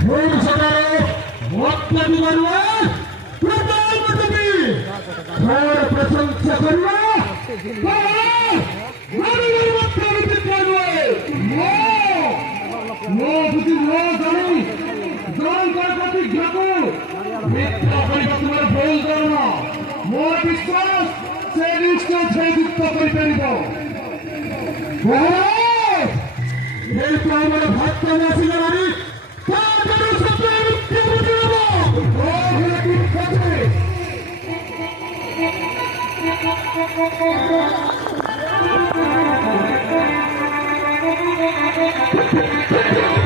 खूप सगळे वक्तव्य बनवा प्रधानमंत्री थोर प्रशंसा करवा मोर विश्वास से निश्चय छेदुक्त करिପାରିବ ଯେହେତୁ ଆମର ଭାତ ଆସିଗଲାଣି ତାଠାରୁ ସତ୍ୟ ମୁକ୍ତି ବୁଝିବ ଓ